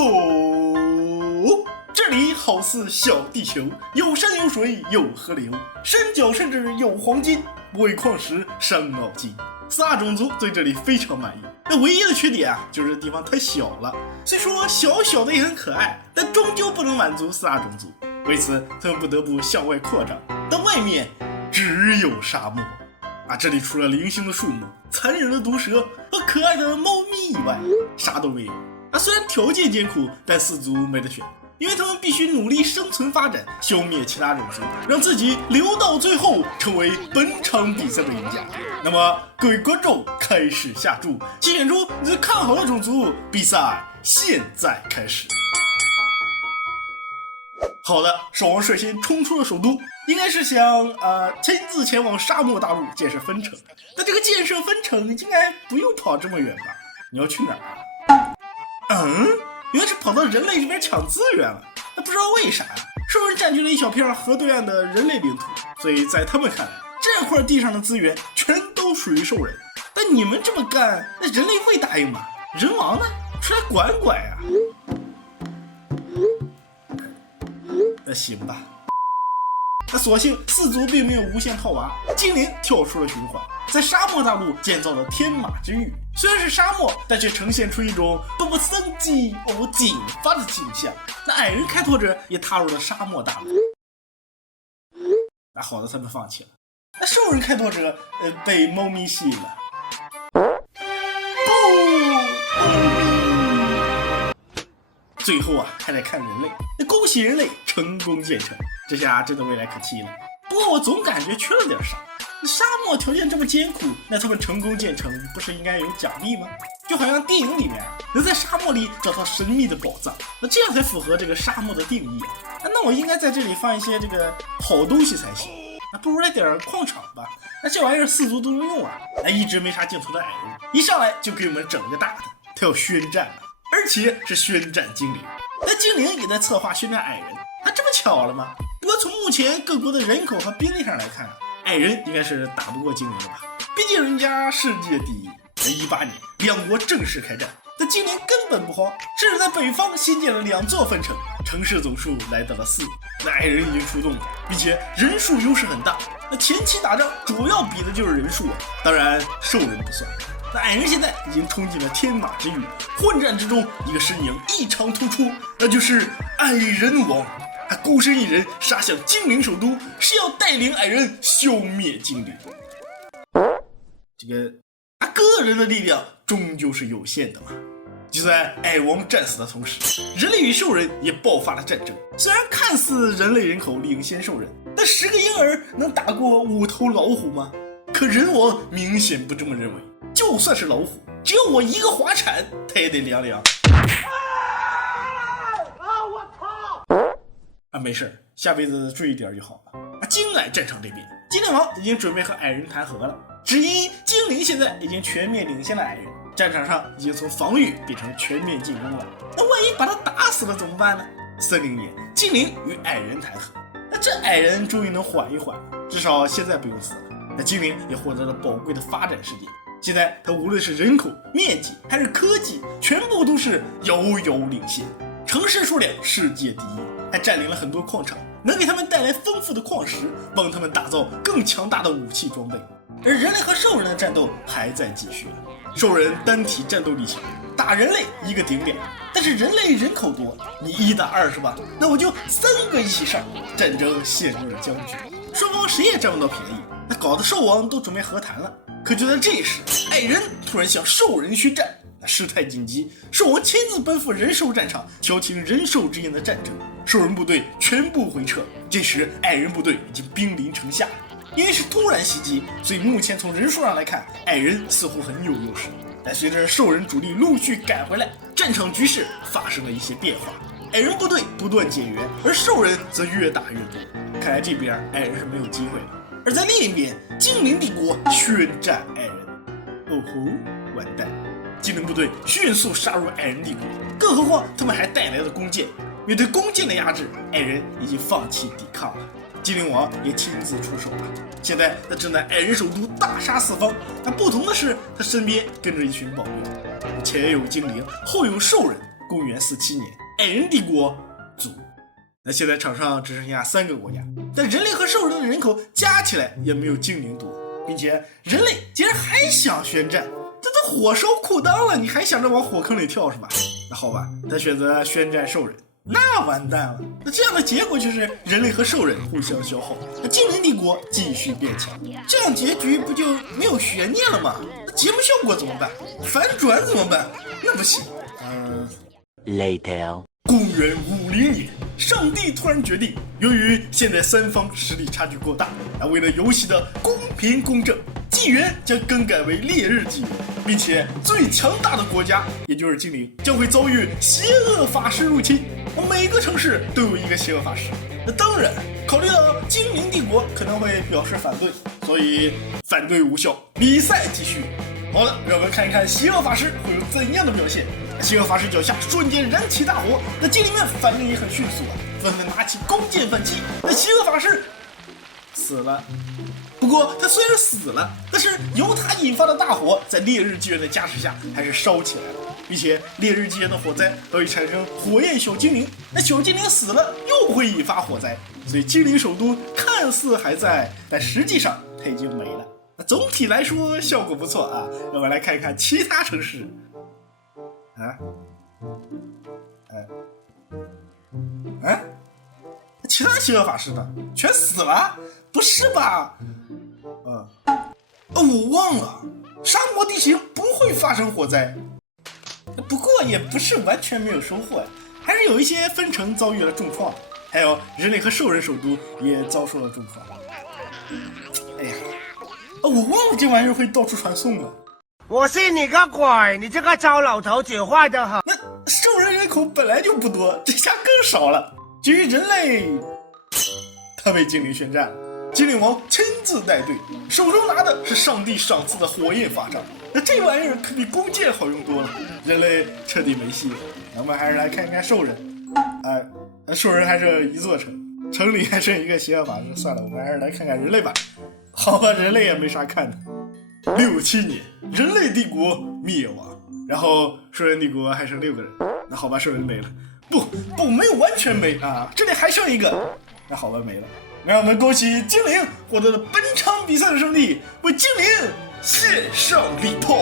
吼！这里好似小地球，有山有水有河流，山脚甚至有黄金，不为矿石伤脑筋。四大种族对这里非常满意，那唯一的缺点啊，就是这地方太小了。虽说小小的也很可爱，但终究不能满足四大种族，为此他们不得不向外扩张，但外面只有沙漠啊！这里除了零星的树木、残忍的毒蛇和可爱的猫咪以外，啥都没有。啊，虽然条件艰苦，但四族没得选，因为他们必须努力生存发展，消灭其他种族，让自己留到最后，成为本场比赛的赢家。那么，各位观众开始下注，请选出你最看好的种族，比赛现在开始。好的，兽王率先冲出了首都，应该是想亲自前往沙漠大陆建设分城。但这个建设分城应该不用跑这么远吧？你要去哪儿啊？原来是跑到人类这边抢资源了。那不知道为啥呀？兽人占据了一小片河对岸的人类领土，所以在他们看来，这块地上的资源全都属于兽人。但你们这么干，那人类会答应吗？人王呢？出来管管呀！那行吧。那所幸四族并没有无限套娃，精灵跳出了循环，在沙漠大陆建造了天马之域。虽然是沙漠，但却呈现出一种多么生机紧发的景象。那矮人开拓者也踏入了沙漠大陆。那好的，他们放弃了。那兽人开拓者被猫咪吸引了。最后啊，还得看人类。那恭喜人类成功建成，这下真的未来可期了。不过我总感觉缺了点啥。沙漠条件这么艰苦，那他们成功建成不是应该有奖励吗？就好像电影里面能在沙漠里找到神秘的宝藏，那这样才符合这个沙漠的定义啊。那我应该在这里放一些这个好东西才行。那不如来点矿场吧。那这玩意儿四族都能用啊。那一直没啥镜头的矮人，一上来就给我们整个大的，他要宣战了。而且是宣战精灵，但精灵也在策划宣战矮人，还这么巧了吗？不过从目前各国的人口和兵力上来看啊，矮人应该是打不过精灵的吧？毕竟人家世界第一。18年，两国正式开战，但精灵根本不慌，甚至在北方新建了2座分城，城市总数来到了4。那矮人已经出动了，并且人数优势很大。那前期打仗主要比的就是人数啊，当然兽人不算。那矮人现在已经冲进了天马之域，混战之中，一个身影异常突出，那就是矮人王。他孤身一人杀向精灵首都，是要带领矮人消灭精灵。这个个人的力量终究是有限的嘛。就在矮王战死的同时，人类与兽人也爆发了战争。虽然看似人类人口领先兽人，但10个婴儿能打过5头老虎吗？可人王明显不这么认为。就算是老虎，只要我一个滑铲，他也得凉凉。我操！没事，下辈子注意点就好了。精矮战场这边，精灵王已经准备和矮人谈和了，只因精灵现在已经全面领先了矮人，战场上已经从防御变成全面进攻了。那万一把他打死了怎么办呢？森林年，精灵与矮人谈和，那这矮人终于能缓一缓了，至少现在不用死了。那精灵也获得了宝贵的发展时间。现在它无论是人口、面积还是科技，全部都是遥遥领先，城市数量世界第一，还占领了很多矿场，能给他们带来丰富的矿石，帮他们打造更强大的武器装备。而人类和兽人的战斗还在继续，兽人单体战斗力强，打人类一个顶2，但是人类人口多，你1打2是吧？那我就3个一起上，战争陷入了僵局，双方谁也占不到便宜，那搞得兽王都准备和谈了。可就在这时，矮人突然向兽人宣战，事态紧急，兽王亲自奔赴人兽战场，调停人兽之间的战争。兽人部队全部回撤，这时矮人部队已经兵临城下。因为是突然袭击，所以目前从人数上来看，矮人似乎很有优势。但随着兽人主力陆续赶回来，战场局势发生了一些变化，矮人部队不断减员，而兽人则越打越多。看来这边矮人是没有机会了。而在另一边，精灵帝国宣战矮人。哦吼，完蛋！精灵部队迅速杀入矮人帝国，更何况他们还带来了弓箭。面对弓箭的压制，矮人已经放弃抵抗了。精灵王也亲自出手了，现在他正在矮人首都大杀四方。但不同的是，他身边跟着一群保镖，前有精灵，后有兽人。公元47年，矮人帝国卒。那现在场上只剩下3个国家，但人类和兽人的人口加起来也没有精灵多，并且人类竟然还想宣战，这都火烧裤裆了，你还想着往火坑里跳是吧？那好吧，他选择宣战兽人，那完蛋了。那这样的结果就是人类和兽人互相消耗，那精灵帝国继续变强，这样结局不就没有悬念了吗？那节目效果怎么办？反转怎么办？那不行。Later。公元50年，上帝突然决定，由于现在3方实力差距过大，为了游戏的公平公正，纪元将更改为烈日纪元，并且最强大的国家，也就是精灵，将会遭遇邪恶法师入侵。每个城市都有一个邪恶法师。那当然，考虑到精灵帝国可能会表示反对，所以反对无效，比赛继续。好了，让我们看一看邪恶法师会有怎样的表现。邪恶法师脚下瞬间燃起大火，那精灵们反应也很迅速纷纷拿起弓箭反击。那邪恶法师死了，不过他虽然死了，但是由他引发的大火在烈日纪元的加持下还是烧起来了，并且烈日纪元的火灾还会产生火焰小精灵，那小精灵死了又会引发火灾，所以精灵首都看似还在，但实际上它已经没了。总体来说效果不错啊，让我们来看一看其他城市。其他邪恶法师呢？全死了？不是吧？我忘了，沙漠地形不会发生火灾。不过也不是完全没有收获，还是有一些分城遭遇了重创，还有人类和兽人首都也遭受了重创。哎呀，我忘了这玩意儿会到处传送了。我信你个鬼！你这个糟老头子坏得很。那兽人人口本来就不多，这下更少了。至于人类，他被精灵宣战了，精灵王亲自带队，手中拿的是上帝赏赐的火焰法杖。那这玩意儿可比弓箭好用多了，人类彻底没戏了。我们还是来看看兽人。兽人还剩一座城，城里还剩一个邪恶法师。算了，我们还是来看看人类吧。好吧，人类也没啥看的。67年，人类帝国灭亡，然后兽人帝国还剩6个人。那好吧，兽人没了。不，没有完全没啊，这里还剩一个。那好吧，没了。让我们恭喜精灵获得了本场比赛的胜利，为精灵献上礼炮。